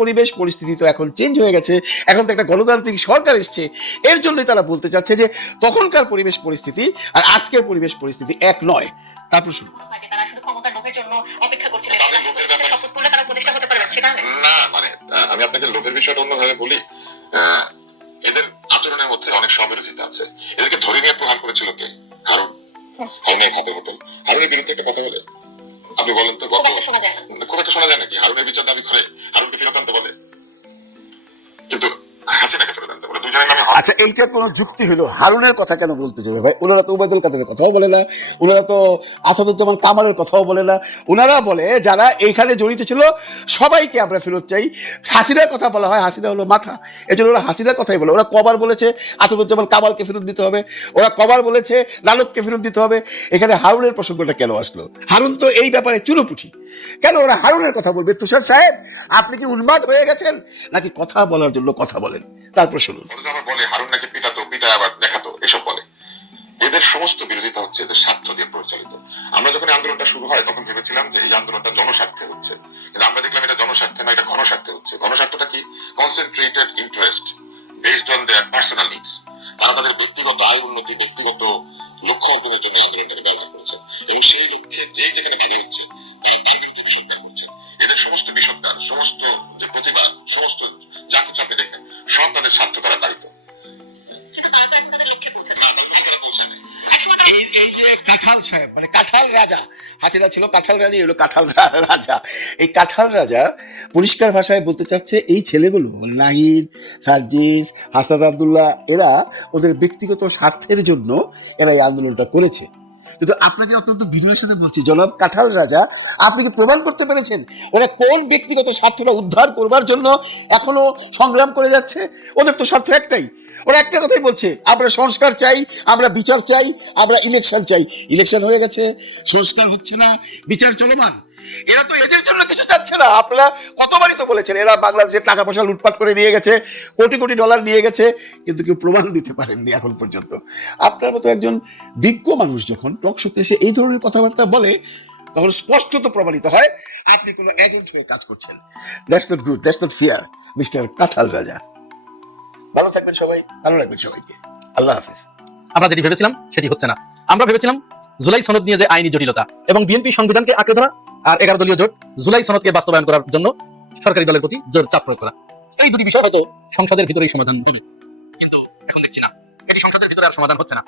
পরিস্থিতি তো এখন চেঞ্জ হয়ে গেছে, এখন তো একটা গণতান্ত্রিক সরকার এসছে। এর জন্যই তারা বলতে চাচ্ছে যে তখনকার পরিস্থিতি আর আজকের পরিস্থিতি এক নয়। তারপর শুনুন। তারা শুধু ক্ষমতার লোভের জন্য অপেক্ষা করছিলেন, তাদের লোভের ব্যাপারে শপথ করলে তারা উপদেষ্টা হতে পারবেন সে কারণে না, মানে আমি আপনাকে লোভের বিষয়টা অন্যভাবে বলি। এদের আচরণের মধ্যে অনেক স্ববিরোধিতা আছে। এদেরকে ধরে নিয়ে প্রহার করেছিল কে? হারুন। হারুনের খাতে হোটেল, হারুনের বিরুদ্ধে একটা কথা বলে আপনি বলেন তো, খুব একটা শোনা যায় না। খুব একটা শোনা যায় নাকি? হারুনের বিচার দাবি করে হারুনকে ফেরত আনতে বলে, কিন্তু হাসিনাকে ফেরত আনতে বলে। দুজনের নামে আচ্ছা, এইটা কোনো যুক্তি হলো? হারুনের কথা কেন বলতে যাবে ভাই? ওনারা তো উবাইদুল কাদেরের কথাও বলে না, ওনারা তো আসাদুজ্জামান কামালের কথাও বলে না। ওনারা বলে যারা এইখানে জড়িত ছিল সবাইকে আমরা ফেরত চাই। হাসিনার কথা বলা হয়, হাসিনা হলো মাথা, এজন্য ওরা হাসিনার কথাই বলে। ওরা কবার বলেছে আসাদুজ্জামান কামালকে ফেরত দিতে হবে, ওরা কবার বলেছে লালককে ফেরত দিতে হবে। এখানে হারুনের প্রসঙ্গটা কেন আসলো? হারুন তো এই ব্যাপারে চুনোপুটি। কেন ওরা হারুনের কথা বলবে? তুষার সাহেব, আপনি কি উন্মাদ হয়ে গেছেন নাকি কথা বলার জন্য কথা বলেন? তারপর শুনুন। আবার বলে হারুন নাকি পিটাতো, পিটায় আবার দেখাতো, এসব বলে। এদের সমস্ত বিরোধিতা হচ্ছে এদের স্বার্থ দিয়ে পরিচালিত। আমরা যখন আন্দোলনটা শুরু হয় তখন ভেবেছিলাম যে এই আন্দোলনটা জনস্বার্থে হচ্ছে, কিন্তু আমরা দেখলাম এটা জনস্বার্থে না, এটা ঘনস্বার্থে হচ্ছে। ঘনস্বার্থটা কি? Concentrated interest based on their personal needs. তারা তাদের ব্যক্তিগত আয় উন্নতি, ব্যক্তিগত লক্ষ্য অর্জনের জন্য আন্দোলনটাকে ব্যবহার করেছে এবং সেই লক্ষ্যে যেখানে বেড়ে হচ্ছে এদের সমস্ত বিষয়টার, সমস্ত যে প্রতিবাদ, সমস্ত যা কিছু আপনি দেখেন সব তাদের স্বার্থ দ্বারা তাড়িত। কাঁঠাল সাহেব মানে কাঁঠাল রাজা, হাসিনা ছিল কাঁঠাল রানী, হলো কাঁঠাল রাজা। এই কাঁঠাল রাজা পরিষ্কার ভাষায় বলতে চাচ্ছে এই ছেলেগুলো নাহিদ, সার্জিস, হাসান আব্দুল্লাহ, এরা ওদের ব্যক্তিগত স্বার্থের জন্য এরা এই আন্দোলনটা করেছে। কিন্তু আপনাকে অত্যন্ত বিনয়ের সাথে বলছি, জনাব কাঁঠাল রাজা, আপনি কি প্রমাণ করতে পেরেছেন ওরা কোন ব্যক্তিগত স্বার্থটা উদ্ধার করবার জন্য এখনো সংগ্রাম করে যাচ্ছে? ওদের তো স্বার্থ একটাই, ওরা একটা কথাই বলছে, আমরা সংস্কার চাই, আমরা বিচার চাই, আমরা ইলেকশন চাই। ইলেকশন হয়ে গেছে, সংস্কার হচ্ছে না, বিচার চলমান। এরা তো এদের জন্য কিছু চাচ্ছে না। আপনারা কতবারই তো বলেছেন এরা বাংলাদেশের টাকা পয়সা লুটপাট করে নিয়ে গেছে, কোটি কোটি ডলার নিয়ে গেছে, কিন্তু কেউ প্রমাণ দিতে পারেননি এখন পর্যন্ত। আপনার মতো একজন বিজ্ঞ মানুষ যখন টক শোতে এসে এই ধরনের কথাবার্তা বলে, তখন স্পষ্টত প্রমাণিত হয় আপনি কোনো এজেন্ট হয়ে কাজ করছেন। That's not good, that's not fair, mister কাঁঠাল রাজা। ভালো থাকবেন সবাই, ভালো লাগবেন সবাইকে। আল্লাহ হাফিজ। আমরা যেটি ভেবেছিলাম সেটি হচ্ছে না। আমরা ভেবেছিলাম জুলাই সনদ নিয়ে যে আইনি জটিলতা এবং বিএনপি সংবিধানকে আঁকড়ে ধরা আর 11 দলীয় জোট জুলাই সনদকে বাস্তবায়ন করার জন্য সরকারি দলের প্রতি জোর চাপ প্রয়োগ করা, এই দুটি বিষয় হয়তো সংসদের ভিতরেই সমাধান হবে। কিন্তু এখন দেখছি না এটি সংসদের ভিতরে আর সমাধান হচ্ছে না,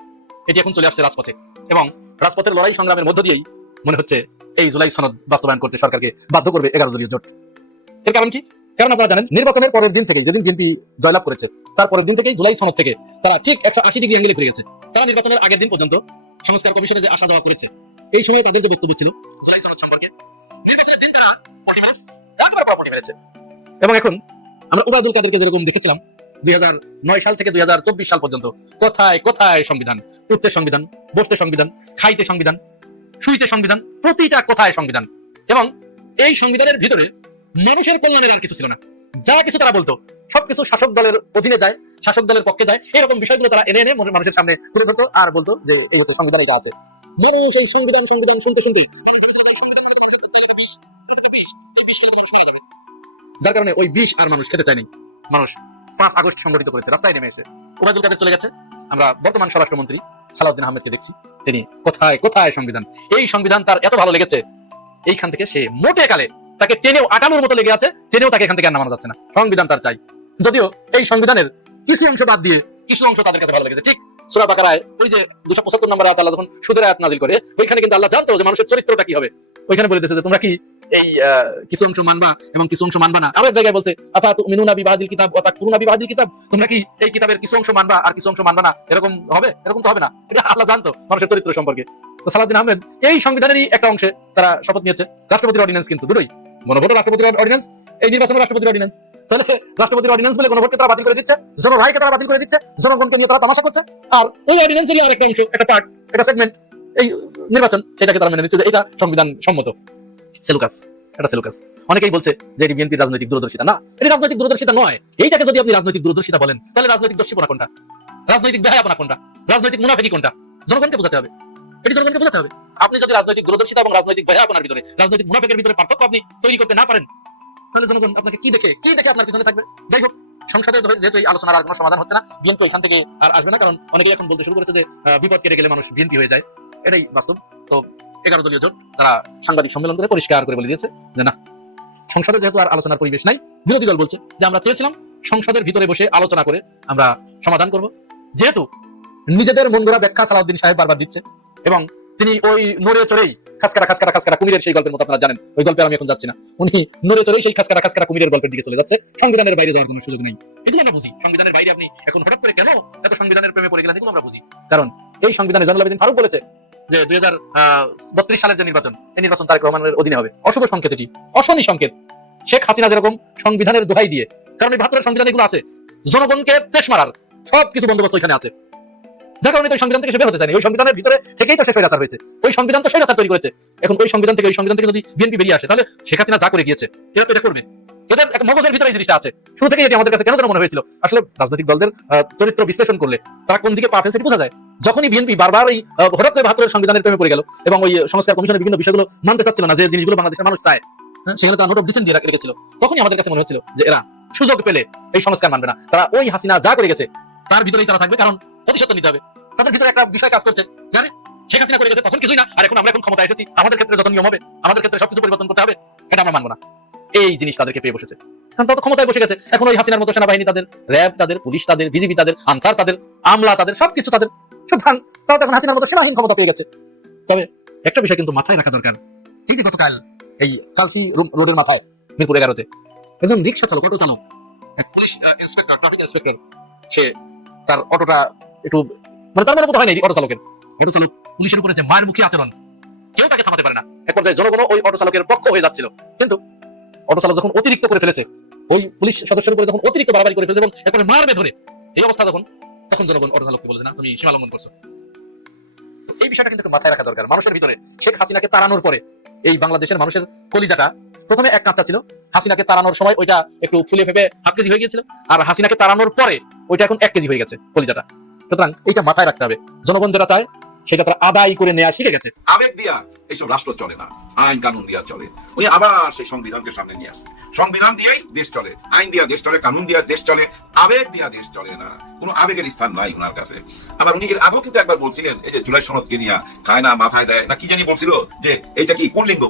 এটি এখন চলে আসছে রাজপথে, এবং রাজপথের লড়াই সংগ্রামের মধ্য দিয়েই মনে হচ্ছে এই জুলাই সনদ বাস্তবায়ন করতে সরকারকে বাধ্য করবে 11 দলীয় জোট। এর কারণ কি? কারণ আপনারা জানেন নির্বাচনের পরের দিন থেকে, যেদিন বিএনপি জয়লাভ করেছে তার পরের দিন থেকেই জুলাই সনদ থেকে তারা ঠিক 180 ডিগ্রি অ্যাঙ্গেলে ফিরে গেছে। তারা নির্বাচনের আগের দিন পর্যন্ত সংস্কার কমিশনে যে আসা যাওয়া করেছে, এই সময় তাদের যে বক্তব্য ছিল জুলাই সনদ সম্পর্কে, নির্বাচনের দিন তারা পটি মেরেছে। এবং এখন আমরা ওবায়দুল কাদেরকে যেরকম দেখেছিলাম 2009 সাল থেকে 2024 সাল পর্যন্ত কোথায় কোথায় সংবিধান, উঠতে সংবিধান, বসতে সংবিধান, খাইতে সংবিধান, শুইতে সংবিধান, প্রতিটা কোথায় সংবিধান। এবং এই সংবিধানের ভিতরে মানুষের কল্যাণের আর কিছু ছিল না। যা কিছু তারা বলতো সবকিছু শাসক দলের অধীনে যায়, শাসক দলের পক্ষে যায়, এরকম বিষয়গুলো তারা এনে এনে মানুষের সামনে তুলে ধরতো আর বলতো যে এই হচ্ছে সংবিধান, এটা আছে। মানুষ এই সংবিধান সংবিধান শুনতে শুনতেই, যার কারণে ওই বিষ আর মানুষ খেতে চায়নি। মানুষ 5 আগস্ট সংগঠিত করেছে, রাস্তায় নেমে এসে। ওবায়দুল কাদের চলে গেছে, আমরা বর্তমান স্বরাষ্ট্রমন্ত্রী সালাউদ্দিন আহমেদকে দেখছি, তিনি কোথায় কোথায় সংবিধান, এই সংবিধান তার এত ভালো লেগেছে, এইখান থেকে সে মোটে কালে তাকে টেনেও আটানোর মতো লেগে আছে, টেনেও তাকে এখান থেকে আর নামানো যাচ্ছে না। সংবিধান তার চাই, যদিও এই সংবিধানের কিছু অংশ বাদ দিয়ে কিছু অংশ তাদের কাছে ভালো লেগেছে। ঠিক সূরা বাকারায় ওই যে 275 নম্বর আয়াত আল্লাহ যখন সুদের আয়াত নাযিল করে, ওইখানে কিন্তু আল্লাহ জানতো যে মানুষের চরিত্রটা কি হবে। ওইখানে বলে দিয়েছে যে তোমরা কি এই কিছু অংশ মানবা এবং কিছু অংশ মানবা না। আরো এক জায়গায় বলছে আফাতুমিনুনা বিবাদিল কিতাব ওয়া তাকফুরুনা বিবাদিল কিতাব, তোমরা কি এই কিতাবের কিছু অংশ মানবা আর কিছু অংশ মানবা না, এরকম হবে? এরকম তো হবে না। এটা আল্লাহ জানতো মানুষের চরিত্র সম্পর্কে। তো সালাউদ্দিন আহমেদ এই সংবিধানেরই একটা অংশে তারা শপথ নিয়েছে। রাষ্ট্রপতির অর্ডিন্যান্স কিন্তু দুটোই, গণভোট রাষ্ট্রপতির অর্ডিন্যান্স, এই নির্বাচন রাষ্ট্রপতির অর্ডিন্যান্স। তাহলে রাষ্ট্রপতির অর্ডিন্যান্স বলে গণভোটকে তারা বাতিল করে দিচ্ছে, জনরায়কে তারা বাতিল করে দিচ্ছে, জনগণকে নিয়ে তারা তামাশা করছে। আর ওই অর্ডিন্যান্সেরই আরেকটা অংশ, একটা পার্ট, একটা সেগমেন্ট, এই নির্বাচন, সেটাকে তারা মেনে নিচ্ছে যে এটা সংবিধান সম্মত। সেলুকাস, এটা সেলুকাস। অনেকেই বলছে যে এটি বিএনপির রাজনৈতিক দূরদর্শিতা। না, এটি রাজনৈতিক দূরদর্শিতা নয়। এইটাকে যদি আপনি রাজনৈতিক দূরদর্শিতা বলেন, তাহলে রাজনৈতিক দর্শিপনা কোনটা, রাজনৈতিক বেহায়াপনা কোনটা, রাজনৈতিক মুনাফিকি কোনটা? জনগণকে বোঝাতে হবে, এটি জনগণকে বোঝাতে হবে। আপনি যদি রাজনৈতিক দূরদর্শিতা এবং রাজনৈতিক বেহায়াপনার ভিতরে, রাজনৈতিক মুনাফিকের ভিতরে পার্থক্য আপনি তৈরি করতে না পারেন, তাহলে জনগণ আপনাকে কি দেখে আপনার পিছনে থাকবে? যাই হোক, সংসদে যেহেতু এই আলোচনার আর কোনো সমাধান হচ্ছে না, বিএনপি এখান থেকে আর আসবে না। কারণ অনেকেই এখন বলতে শুরু করেছে যে বিপদ কেটে গেলে মানুষ বিএনপি হয়ে যায়, এটাই বাস্তব। তো 11 দলীয় জোট তারা সাংবাদিক সম্মেলন করে পরিষ্কার করে বলে দিয়েছে যে না, সংসদে যেহেতু আর আলোচনার পরিবেশ নাই, বিরোধী দল বলছে যে আমরা চেয়েছিলাম সংসদের ভিতরে বসে আলোচনা করে আমরা সমাধান করব। যেহেতু নিজেদের মন গড়া ব্যাখ্যা সালাউদ্দিন সাহেব বারবার দিচ্ছে, এবং তিনি ওই নড়ে চড়েই খাসকারা কুমিরের সেই গল্পের মতো, আপনারা জানেন ওই গল্পে আমি এখন যাচ্ছি না, উনি নড়ে চড়েই সেই খাসকারা কুমিরের গল্পের দিকে চলে যাচ্ছে। সংবিধানের বাইরে যাওয়ার কোনো সুযোগ নেই, এগুলো আমরা বুঝি। সংবিধানের বাইরে আপনি এখন হঠাৎ করে কেন এত সংবিধানের প্রেমে পড়ে গেলেন, এগুলো আমরা বুঝি। কারণ এই সংবিধানে জয়নুল আবেদিন ফারুক বলেছে যে 2032 সালের যে নির্বাচন, এই নির্বাচন তারেক রহমানের অধীনে হবে। অশুভ সংকেত, এটি অশনি সংকেত। শেখ হাসিনা যেরকম সংবিধানের দোহাই দিয়ে, কারণ এই 72 সংবিধান এগুলো আছে, জনগণকে পেশ মারার সবকিছু বন্দোবস্ত ওইখানে আছে, যার কারণে সংবিধান থেকে সে বের হতে চায়নি। ওই সংবিধানের ভিতরে থেকেই তো সে স্বৈরাচার হয়েছে, ওই সংবিধান তো স্বৈরাচার তৈরি করেছে। এখন ওই সংবিধান থেকে যদি বিএনপি বেরিয়ে আসে, তাহলে শেখ হাসিনা যা করে গিয়েছে এরা তো এটা করবে। এদের এক মগজের ভিতরে এই জিনিসটা আছে। শুরু থেকে এটি আমাদের কাছে কেন মনে হয়েছিল, আসলে রাজনৈতিক দলদের চরিত্র বিশ্লেষণ করলে তারা কোন দিকে পা ফেলছে বোঝা যায়। যখনই বিএনপি বারবার এই হঠাৎ করে 72 সংবিধানের প্রেমে পড়ে গেল এবং ওই সংস্কার কমিশনের বিভিন্ন বিষয়গুলো মানতে চাচ্ছিল না, যে জিনিসগুলো বাংলাদেশের মানুষ চায়, সেখানে তারা নোট অফ ডিসেন্ট দিয়ে রেখেছিল, তখনই আমাদের কাছে মনে হয়েছিল যে এরা সুযোগ পেলে এই সংস্কার মানবে না। তারা ওই হাসিনা যা করে গেছে তার ভিতরেই তারা থাকবে, কারণ প্রতিশোধ নিতে হবে। তাদের ভিতরে একটা বিষয় কাজ করছে, জানে শেখ হাসিনা করে গেছে তখন কিছুই না, আর আমরা এখন ক্ষমতা এসেছি, আমাদের ক্ষেত্রে যত নিয়ম হবে, আমাদের ক্ষেত্রে সবকিছু পরিবর্তন করতে হবে, এটা আমরা মানবো না। এই জিনিস তাদেরকে পেয়ে বসেছে, কারণ তারা ক্ষমতায় বসে গেছে। এখন ওই হাসিনার মতো সেনাবাহিনী তাদের, র্যাব তাদের, পুলিশ তাদের, বিজিবি তাদের, আনসার তাদের, আমলা তাদের, সবকিছু তাদের, সুতরাং তারা এখন হাসিনার মতো সেনাহীন ক্ষমতা পেয়ে গেছে। তবে একটা বিষয় কিন্তু মাথায় রাখা দরকার, এই যে গতকাল এই কালসি রোডের মাথায় মিরপুর 11-তে একজন রিক্সা চালক, অটো চালক, পুলিশ ইন্সপেক্টর, ট্রাফিক ইন্সপেক্টর, সে তার অটোটা একটু মানে তার মতো হয় না, অটো চালকের, অটো চালক পুলিশের উপরে যে মায়ের মুখী আচরণ, কেউ তাকে থামাতে পারে না। এক পর্যায়ে জনগণ ওই অটো চালকের পক্ষ হয়ে যাচ্ছিল, কিন্তু অটো চালক যখন অতিরিক্ত করে ফেলেছে, ওই পুলিশ সদস্যের উপরে যখন অতিরিক্ত বাড়াবাড়ি করে ফেলেছে এবং এরপরে মারবে ধরে, এই অবস্থা তখন জনগণ অটো চালককে বলেছে না তুমি সীমা লঙ্ঘন করছো। এই বিষয়টা কিন্তু একটু মাথায় রাখা দরকার। মানুষের ভিতরে শেখ হাসিনাকে তাড়ানোর পরে এই বাংলাদেশের মানুষের কলিজাটা প্রথমে এক কাঁচা ছিল, হাসিনাকে তাড়ানোর সময় ওইটা একটু ফুলে ফেপে হাফ কেজি হয়ে গিয়েছিল, আর হাসিনাকে তাড়ানোর পরে ওইটা এখন 1 কেজি হয়ে গেছে কলিজাটা। সুতরাং এইটা মাথায় রাখতে হবে, জনগণ যেটা চায় সেটা তারা আদায় করে নেওয়া শিখে গেছে। আবেগ দিয়া এইসব রাষ্ট্র চলে না, আইন কানুন দিয়া চলে। উনি আবার সেই সংবিধানকে সামনে নিয়ে আসছে, সংবিধান দিয়েই দেশ চলে, আইন দিয়া দেশ চলে, কানুন দিয়া দেশ চলে, আবেগ দিয়া দেশ চলে না। কোনো আবেগের স্থান নাই ওনার কাছে। আবার উনি এর আগেও কিন্তু একবার বলছিলেন, এই যে জুলাই সনদকে নিয়ে খায় না মাথায় দেয় না কি জানি বলছিল, যে এটা কি কোন লিঙ্গ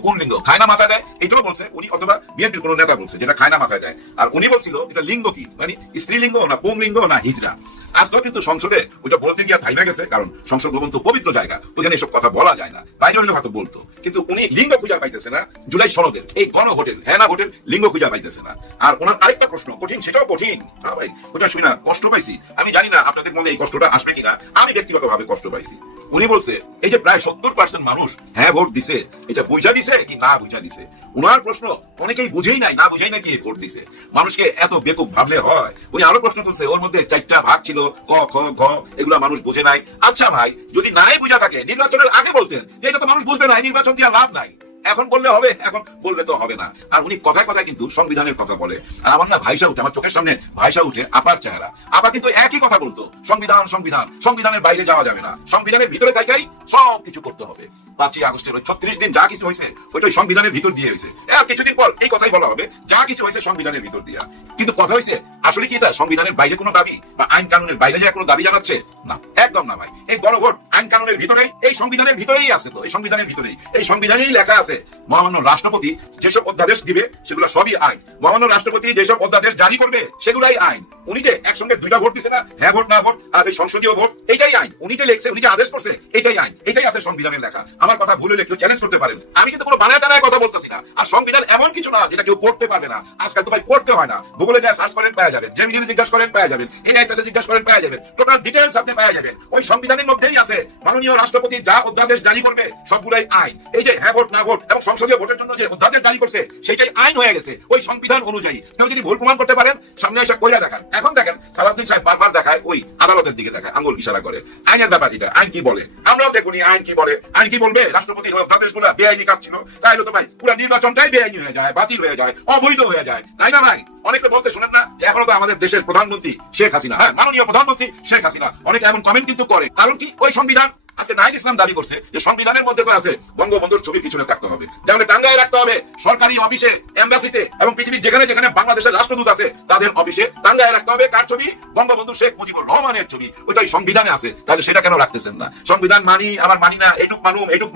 খায় না মাথায় দেয়, এটাও বলছে উনি, অথবা বিএনপির কোন নেতা বলছে যেটা খায় না মাথায় দেয়। আর উনি বলছিল এটা লিঙ্গ কি, মানে স্ত্রীলিঙ্গ না পুংলিঙ্গ না হিজড়া। আজকেও কিন্তু সংসদে ওইটা বলতে গিয়ে থাইমা গেছে, কারণ সংসদ ভবন তো পবিত্র জায়গা, ওখানে এসব কথা বলা যায় না, বাইরে হলে হয়তো বলতো। কিন্তু উনি লিঙ্গ খুঁজা পাইতেছে না জুলাই সনদের, এই গণভোটের হ্যাঁ না ভোটের লিঙ্গ খুঁজা পাইতেছে না। আর ওনার আরেকটা প্রশ্ন কঠিন, সেটাও কঠিন। হ্যাঁ ভাই, ওটা শুনে না কষ্ট পাইছি। আমি জানি না আপনাদের মনে এই কষ্টটা আসবে কিনা, আমি ব্যক্তিগতভাবে কষ্ট পাইছি। উনি বলছে এই যে প্রায় 70% মানুষ হ্যাঁ ভোট দিছে, এটা বুঝা দিছে কি না বুঝা দিছে। উনার প্রশ্ন অনেকেই বুঝেই নাই, না বুঝেই নাকি ভোট দিছে। মানুষকে এত বেকুব ভাবলে হয়? উনি আরো প্রশ্ন তুলছে, ওর মধ্যে 4টা ভাগ ছিল, ক খ ঘ, এগুলা মানুষ বুঝে নাই। আচ্ছা ভাই, যদি নাই বুঝা থাকে নির্বাচনের আগে বলতেন যে এটা তো মানুষ বুঝবে না, নির্বাচন দিয়ে লাভ নাই, এখন বললে হবে? এখন বললে তো হবে না। আর উনি কথায় কথায় কিন্তু সংবিধানের কথা বলে। আর আমার না ভাইসা উঠে, আমার চোখের সামনে ভাইসা উঠে আপার চেহারা। আপা কিন্তু একই কথা বলতো, সংবিধান সংবিধান, সংবিধানের বাইরে যাওয়া যাবে না, সংবিধানের ভিতরে থাকাই সব কিছু করতে হবে। 5ই আগস্টের ওই 36 দিন যা কিছু হয়েছে ওইটাই সংবিধানের ভিতর দিয়ে হয়েছে। আর কিছুদিন পর এই কথাই বলা হবে, যা কিছু হয়েছে সংবিধানের ভিতর দিয়া। কিন্তু কথা হয়েছে আসলে কি এটা সংবিধানের বাইরে কোনো দাবি বা আইন কানুনের বাইরে যায় কোনো দাবি জানাচ্ছে? না, একদম না ভাই। এই গণভোট আইন কানুনের ভিতরেই, এই সংবিধানের ভিতরেই আছে। তো এই সংবিধানের ভিতরেই, এই সংবিধানেই লেখা আছে মহামান্য রাষ্ট্রপতি যেসব অধ্যাদেশ দিবে সেগুলো সবই আইন। মহামান্য রাষ্ট্রপতি যেসব অধ্যাদেশ জারি করবে সেগুলাই আইন। উনি যে একসঙ্গে 2টা ভোট দিছে না, হ্যাঁ ভোট না ভোট, আর এই সংসদীয় ভোট, এটাই আইন। উনি যে লেখছে, উনি যে আদেশ করছে, এটাই আইন, এটাই আছে সংবিধানের লেখা। আমার কথা ভুল হলে কেউ চ্যালেঞ্জ করতে পারেন, আমি কিন্তু কোনো বানায় টানায় কথা বলতেছি না। আর সংবিধান এমন কিছু না যেটা কেউ পড়তে পারবে না। আজকাল তো ভাই পড়তে হয় না, গুগলে যা সার্চ করেন পাওয়া যাবেন, জেমিনিতে জিজ্ঞাসা করেন পাওয়া যাবেন, এনআইপিএসে জিজ্ঞাসা করেন পাওয়া যাবেন, টোটাল ডিটেইলস আপনি পাওয়া যাবেন। ওই সংবিধানের মধ্যেই আছে মাননীয় রাষ্ট্রপতি যা অধ্যাদেশ জারি করবে সবগুলাই আইন। এই যে হ্যাঁ ভোট না ভোট এবং সংসদীয় ভোটের জন্য যে অধ্যাদেশ জারি করছে সেটাই আইন হয়ে গেছে ওই সংবিধান অনুযায়ী। কেউ যদি ভুল প্রমাণ করতে পারেন সামনে এসে কইরা দেখান। এখন দেখেন সালাউদ্দিন সাহেব বারবার দেখায় ওই আদালতের দিকে দেখায়, আঙ্গুল ইশারা করে। আইনের ব্যাপার এটা, আইন কি বলে আমরাও দেখুনি। আইন কি বলে? আইন কি বলবে? রাষ্ট্রপতির অধ্যাদেশগুলো বেআইনি কাজ ছিল, তাইলে তো ভাই পুরো নির্বাচনটাই বেআইনি হয়ে যায়, বাতিল হয়ে যায়, অবৈধ হয়ে যায়, তাই না ভাই? অনেকে বলতে শুনেন না যে এখনো তো আমাদের দেশের প্রধানমন্ত্রী শেখ হাসিনা, হ্যাঁ মাননীয় প্রধানমন্ত্রী শেখ হাসিনা। অনেকে এমন কমেন্ট কিন্তু করে, কারণ কি ওই সংবিধান আজকে নাহিদ ইসলাম দাবি করছে যে সংবিধানের মধ্যে তো আছে বঙ্গবন্ধুর ছবি পিছনে থাকতে হবে, যেমন টাঙ্গায় রাখতে হবে সরকারি অফিসে, এমবাসিতে এবং পৃথিবীর যেখানে যেখানে বাংলাদেশের রাষ্ট্রদূত আছে তাদের অফিসে টাঙ্গায় রাখতে হবে কার ছবি? বঙ্গবন্ধু শেখ মুজিবুর রহমানের ছবি। ওইটাই সংবিধানে আছে, তাহলে সেটা কেন রাখতেছেন না? সংবিধান মানি আবার মানি না, এটুক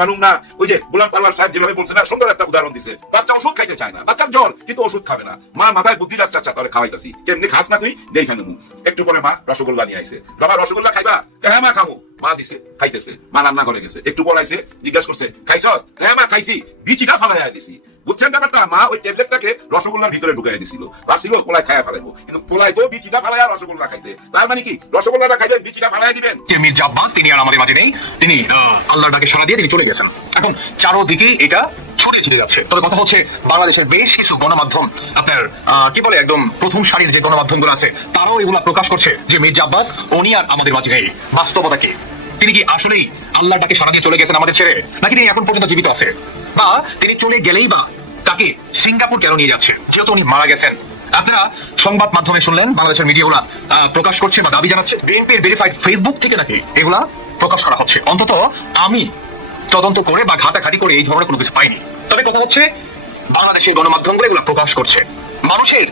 মানুম না। ওই যে গোলাম পারওয়ার সাহেব যেভাবে বলছে না, সুন্দর একটা উদাহরণ দিছে। বাচ্চা ওষুধ খাইতে চায় না, বাচ্চার জ্বর, কিন্তু ওষুধ খাবে না। মার মাথায় বুদ্ধি যাচ্ছে, আচ্ছা তাহলে খাওয়াইতাছি, কেমনি খাস না তুই দেখে নেবো। একটু পরে মা রসগোল্লা নিয়ে আইছে, বাবা রসগোল্লা খাইবা? হ্যাঁ মা খাবো। মা দিছে, খাইতেছে। মা রান্না করে গেছে, একটু পড়াইছে, জিজ্ঞাসা করছে খাইছ? হ্যাঁ মা খাইছি, বিচিটা ফালাইয়া দিছি। বুঝছেন ব্যাপারটা? মা ওই ট্যাবলেটটাকে রসগোল্লার ভিতরে ঢুকাই দিছিল, ভাবছিল পোলায় খায়া ফেলাইবো, কিন্তু পোলায় তো বিচিটা ফালাইয়া রসগোল্লা খাইছে। তার মানে কি রসগোল্লাটা খাইবেন, বিচিটা ফালাই দিবেন? যে মির্জা আব্বাস তিনি আর আমাদের মাঝে নেই, তিনি আল্লাহর ডাকে সাড়া দিয়ে তিনি চলে গেছেন। এখন চারোদিকেই এটা ছড়িয়ে ছিটে যাচ্ছে। তবে কথা হচ্ছে বাংলাদেশের বেশ কিছু গণমাধ্যম, আপনার কি বলে একদম প্রথম সারির যে গণমাধ্যমগুলো আছে তারাও এগুলা প্রকাশ করছে যে মির্জা আব্বাস উনি আর আমাদের মাঝে নেই। বাস্তবতাকে তিনি কি আসলেই আল্লাহর ডাকে সাড়া দিয়ে চলে গেছেন আমাদের ছেড়ে, নাকি তিনি এখন পর্যন্ত জীবিত আছে? বা তিনি চলে গেলেই বা তাকে সিঙ্গাপুর কেন নিয়ে যাচ্ছে, যেহেতু উনি মারা গেছেন? আপনারা সংবাদ মাধ্যমে শুনলেন বাংলাদেশের মিডিয়াগুলা প্রকাশ করছে বা দাবি জানাচ্ছে বিএনপির ভেরিফাইড ফেসবুক থেকে নাকি এগুলা প্রকাশ করা হচ্ছে। অন্তত আমি তদন্ত করে বা ঘাটাঘাটি করে এই ধরনের কোনো কিছু পাইনি। তবে কথা হচ্ছে বাংলাদেশের গণমাধ্যমগুলো এগুলো প্রকাশ করছে।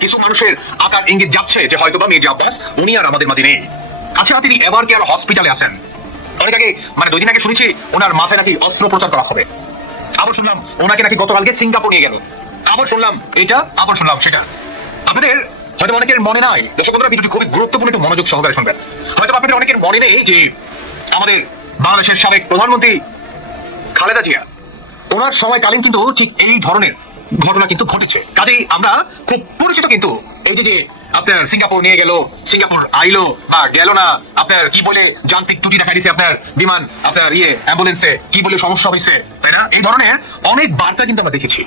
কিছু মানুষের আকার ইঙ্গিত যাচ্ছে যে হয়তো বা মির্জা আব্বাস উনি আর আমাদের মাঝে নেই। আচ্ছা, তিনি এবার কেয়ার হসপিটালে আছেন। অনেক আগে, মানে 2 দিন আগে শুনেছি ওনার মাথায় নাকি অস্ত্রোপচার করা হবে। আবার শুনলাম ওনাকে নাকি গতকালকে সিঙ্গাপুর নিয়ে গেল। আবার শুনলাম এটা, আবার শুনলাম সেটা। আপনাদের হয়তো অনেকের মনে নাই, দর্শক বন্ধুরা ভিডিওটি খুবই গুরুত্বপূর্ণ, একটু মনোযোগ সহকারে শুনবেন। হয়তো আপনাদের অনেকের মনে নেই যে আমাদের বাংলাদেশের সাবেক প্রধানমন্ত্রী খালেদা জিয়া, ওনার সময়কালীন কিন্তু ঠিক এই ধরনের ঘটনা কিন্তু ঘটেছে। কাজেই আমরা খুব পরিচিত কিন্তু এই যে আপনার সিঙ্গাপুর নিয়ে গেল, সিঙ্গাপুর আইলো বা গেল না, আপনার কি বলে যান্ত্রিক ত্রুটি দেখা দিয়েছে, আপনার বিমান, আপনার অ্যাম্বুলেন্সে কি বলে সমস্যা হয়েছে, তাই না? এই ধরনের অনেক বার্তা কিন্তু আমরা দেখেছি।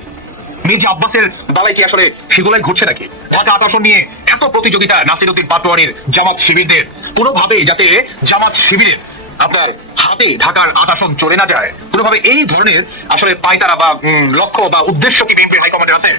মির্জা আব্বাসের বেলায় কি আসলে সেগুলাই ঘটছে নাকি? ঢাকা 8 আসন নিয়ে এত প্রতিযোগিতা, নাসিরউদ্দিন পাটোয়ারির জামাত শিবিরদের, কোনোভাবেই যাতে জামাত শিবিরের আপনার হাতে ঢাকার 8 আসন চলে না যায়, কোনোভাবে এই ধরনের আসলে পায়তারা বা লক্ষ্য বা উদ্দেশ্য কি বিএনপির হাইকমান্ডের আছে?